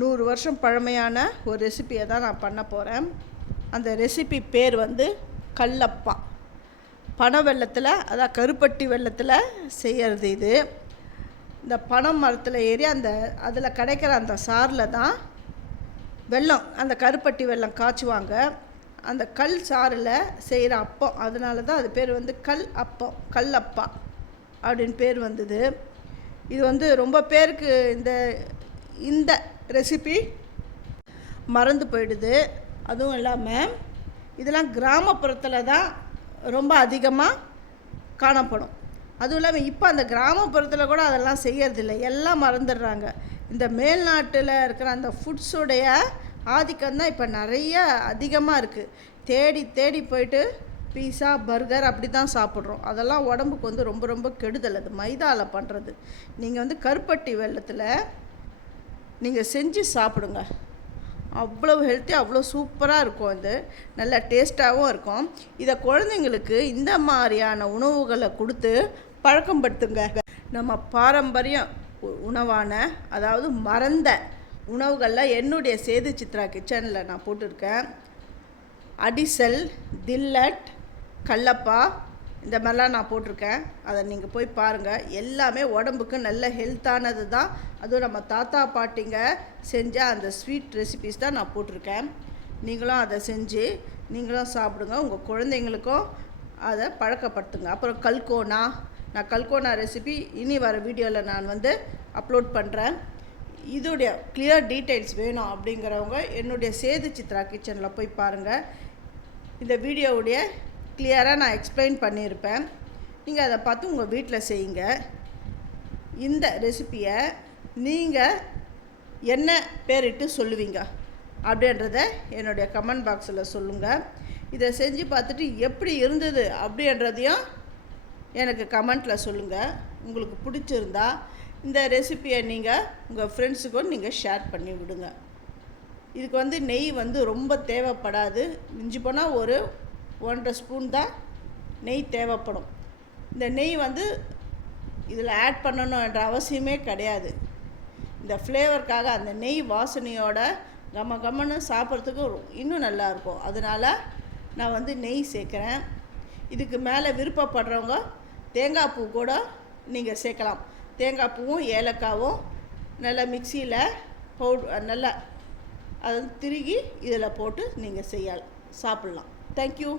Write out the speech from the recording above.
100 வருஷம் பழமையான ஒரு ரெசிபியை தான் நான் பண்ண போகிறேன். அந்த ரெசிபி பேர் வந்து கல்லப்பா. பனை வெல்லத்தில், அதாவது கருப்பட்டி வெல்லத்தில் செய்கிறது இது. இந்த பனை மரத்தில் ஏறி அதில் கிடைக்கிற அந்த சாரில் தான் வெல்லம், அந்த கருப்பட்டி வெல்லம் காய்ச்சுவாங்க. அந்த கல் சாறில் செய்கிற அப்பம், அதனால தான் அது பேர் வந்து கல் அப்பம், கல்லப்பா அப்படின்னு பேர் வந்தது. இது வந்து ரொம்ப பேருக்கு இந்த ரெசிபி மறந்து போயிடுது. அதுவும் இல்லாமல் இதெல்லாம் கிராமப்புறத்தில் தான் ரொம்ப அதிகமாக காணப்படும். அதுவும் இல்லாமல் இப்போ அந்த கிராமப்புறத்தில் கூட அதெல்லாம் செய்யறதில்லை, எல்லாம் மறந்துடுறாங்க. இந்த மேல்நாட்டில் இருக்கிற அந்த ஃபுட்ஸுடைய ஆதிக்கம் தான் இப்போ நிறைய அதிகமாக இருக்குது. தேடி தேடி போயிட்டு பீஸா, பர்கர் அப்படி தான் சாப்பிட்றோம். அதெல்லாம் உடம்புக்கு வந்து ரொம்ப ரொம்ப கெடுதல். அது மைதாவில் பண்ணுறது. நீங்கள் வந்து கருப்பட்டி வெல்லத்தில் நீங்கள் செஞ்சு சாப்பிடுங்க. அவ்வளோ ஹெல்த்தி, அவ்வளோ சூப்பராக இருக்கும். அது நல்லா டேஸ்ட்டாகவும் இருக்கும். இதை குழந்தைங்களுக்கு இந்த மாதிரியான உணவுகளை கொடுத்து பழக்கப்படுத்துங்க. நம்ம பாரம்பரிய உணவான, அதாவது மறந்த உணவுகளில் என்னுடைய சேது சித்ரா கிச்சனில் நான் போட்டிருக்கேன். அடிசல், தில்லட், கல்லப்பா, இந்த மாதிரிலாம் நான் போட்டிருக்கேன். அதை நீங்கள் போய் பாருங்கள். எல்லாமே உடம்புக்கு நல்ல ஹெல்த்தானது தான். அதுவும் நம்ம தாத்தா பாட்டிங்க செஞ்ச அந்த ஸ்வீட் ரெசிபீஸ் தான் நான் போட்டிருக்கேன். நீங்களும் அதை செஞ்சு நீங்களும் சாப்பிடுங்க. உங்கள் குழந்தைங்களுக்கும் அதை பழக்கப்படுத்துங்க. அப்புறம் கல்கோனா, நான் கல்கோனா ரெசிபி இனி வர வீடியோவில் நான் வந்து அப்லோட் பண்ணுறேன். இதோடைய கிளியர் டீட்டெயில்ஸ் வேணும் அப்படிங்கிறவங்க என்னுடைய சேது சித்ரா கிச்சனில் போய் பாருங்கள். இந்த வீடியோவுடைய கிளியராக நான் எக்ஸ்பிளைன் பண்ணியிருப்பேன். நீங்கள் அதை பார்த்து உங்கள் வீட்டில் செய்யுங்க. இந்த ரெசிப்பியை நீங்கள் என்ன பேரிட்டு சொல்லுவீங்க அப்படின்றத என்னுடைய கமெண்ட் பாக்ஸில் சொல்லுங்கள். இதை செஞ்சு பார்த்துட்டு எப்படி இருந்தது அப்படின்றதையும் எனக்கு கமெண்ட்டில் சொல்லுங்கள். உங்களுக்கு பிடிச்சிருந்தா இந்த ரெசிப்பியை நீங்கள் உங்கள் ஃப்ரெண்ட்ஸுக்கும் நீங்கள் ஷேர் பண்ணி விடுங்க. இதுக்கு வந்து நெய் வந்து ரொம்ப தேவைப்படாது. மிஞ்சி போனால் ஒரு 1.5 ஸ்பூன் தான் நெய் தேவைப்படும். இந்த நெய் வந்து இதில் ஆட் பண்ணணுன்ற அவசியமே கிடையாது. இந்த ஃப்ளேவருக்காக அந்த நெய் வாசனையோட கம்மன்னு சாப்பிட்றதுக்கு இன்னும் நல்லாயிருக்கும். அதனால் நான் வந்து நெய் சேர்க்குறேன். இதுக்கு மேலே விருப்பப்படுறவங்க தேங்காய் பூ கூட நீங்கள் சேர்க்கலாம். தேங்காய் பூவும் ஏலக்காவும் நல்லா மிக்சியில் நல்லா அதை திருகி இதில் போட்டு நீங்கள் சாப்பிட்லாம். தேங்க்யூ.